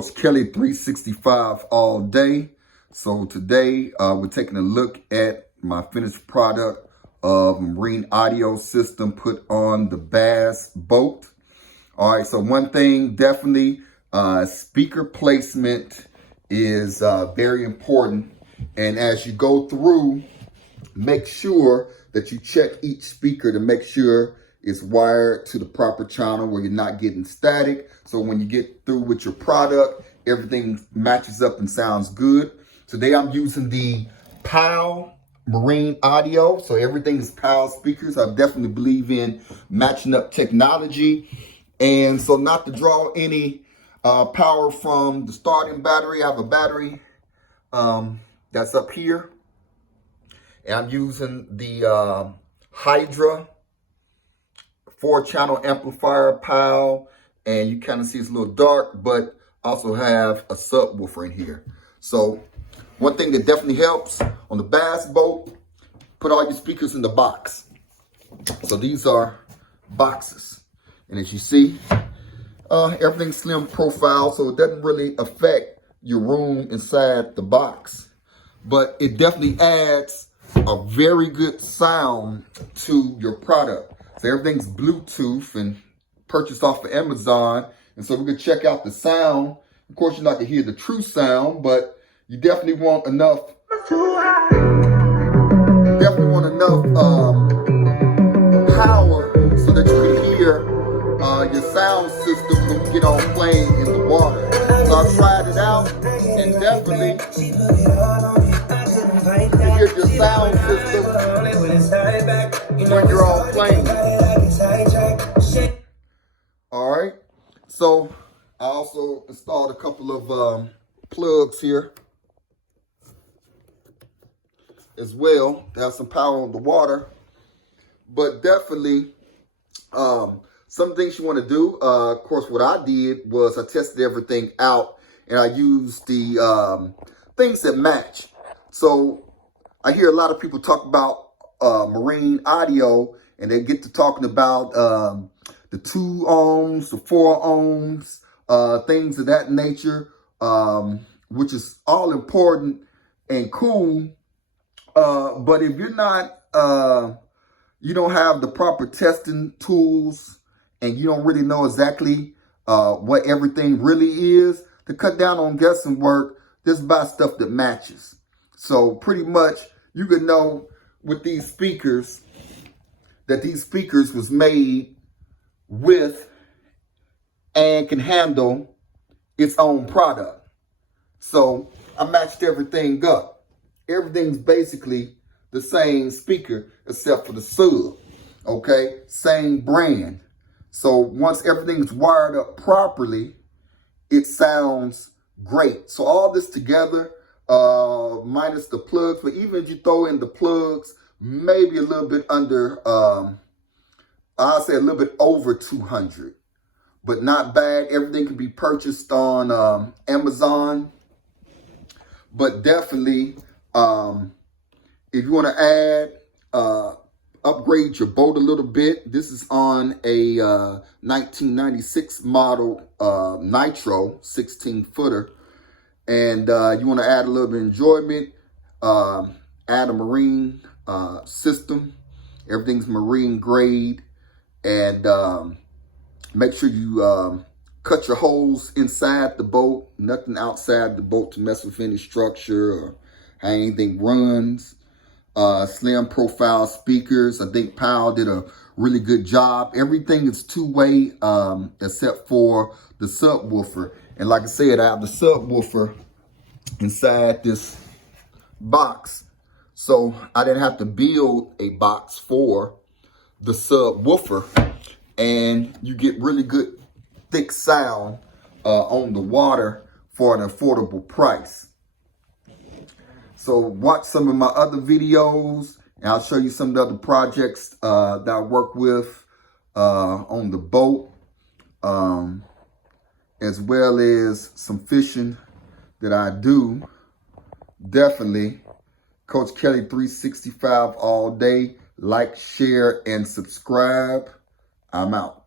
Coach Kelly 365 all day. So today we're taking a look at my finished product of marine audio system put on the bass boat. All right, so one thing definitely, speaker placement is very important. And as you go through, make sure that you check each speaker to make sure it's wired to the proper channel where you're not getting static. So when you get through with your product, everything matches up and sounds good. Today I'm using the Pyle Marine Audio. So everything is Pyle speakers. I definitely believe in matching up technology. And so not to draw any power from the starting battery, I have a battery that's up here. And I'm using the Hydra 4-channel amplifier Pyle, and you kind of see it's a little dark, but also have a subwoofer in here. So one thing that definitely helps on the bass boat, put all your speakers in the box. So these are boxes, and as you see, everything's slim profile, so it doesn't really affect your room inside the box, but it definitely adds a very good sound to your product. So everything's Bluetooth and purchased off of Amazon. And so we can check out the sound. Of course, you're not gonna hear the true sound, but you definitely want enough, power so that you can hear your sound system when you get on plane in the water. So I've tried it out, and definitely you hear your sound system when you're on plane. All right, so I also installed a couple of plugs here as well to have some power on the water. But definitely some things you want to do. Of course, what I did was I tested everything out and I used the things that match. So I hear a lot of people talk about marine audio, and they get to talking about the 2 ohms, the 4 ohms, things of that nature, which is all important and cool. But if you're not, you don't have the proper testing tools, and you don't really know exactly what everything really is, to cut down on guessing work, just buy stuff that matches. So pretty much you could know with these speakers that these speakers was made with and can handle its own product. So I matched everything up. Everything's basically the same speaker except for the sub, okay? Same brand. So once everything's wired up properly, it sounds great. So all this together, minus the plugs, but even if you throw in the plugs, maybe a little bit under, I'll say a little bit over 200, but not bad. Everything can be purchased on Amazon, but definitely, if you want to add, upgrade your boat a little bit, this is on a 1996 model Nitro 16-footer. And you want to add a little bit of enjoyment, add a marine system. Everything's marine grade. And make sure you cut your holes inside the boat, nothing outside the boat to mess with any structure or how anything runs. Slim profile speakers. I think Pyle did a really good job. Everything is 2-way except for the subwoofer. And like I said, I have the subwoofer inside this box. So I didn't have to build a box for the subwoofer. And you get really good thick sound on the water for an affordable price. So watch some of my other videos, and I'll show you some of the other projects that I work with on the boat, as well as some fishing that I do. Definitely, Coach Kelly 365 all day. Like, share, and subscribe. I'm out.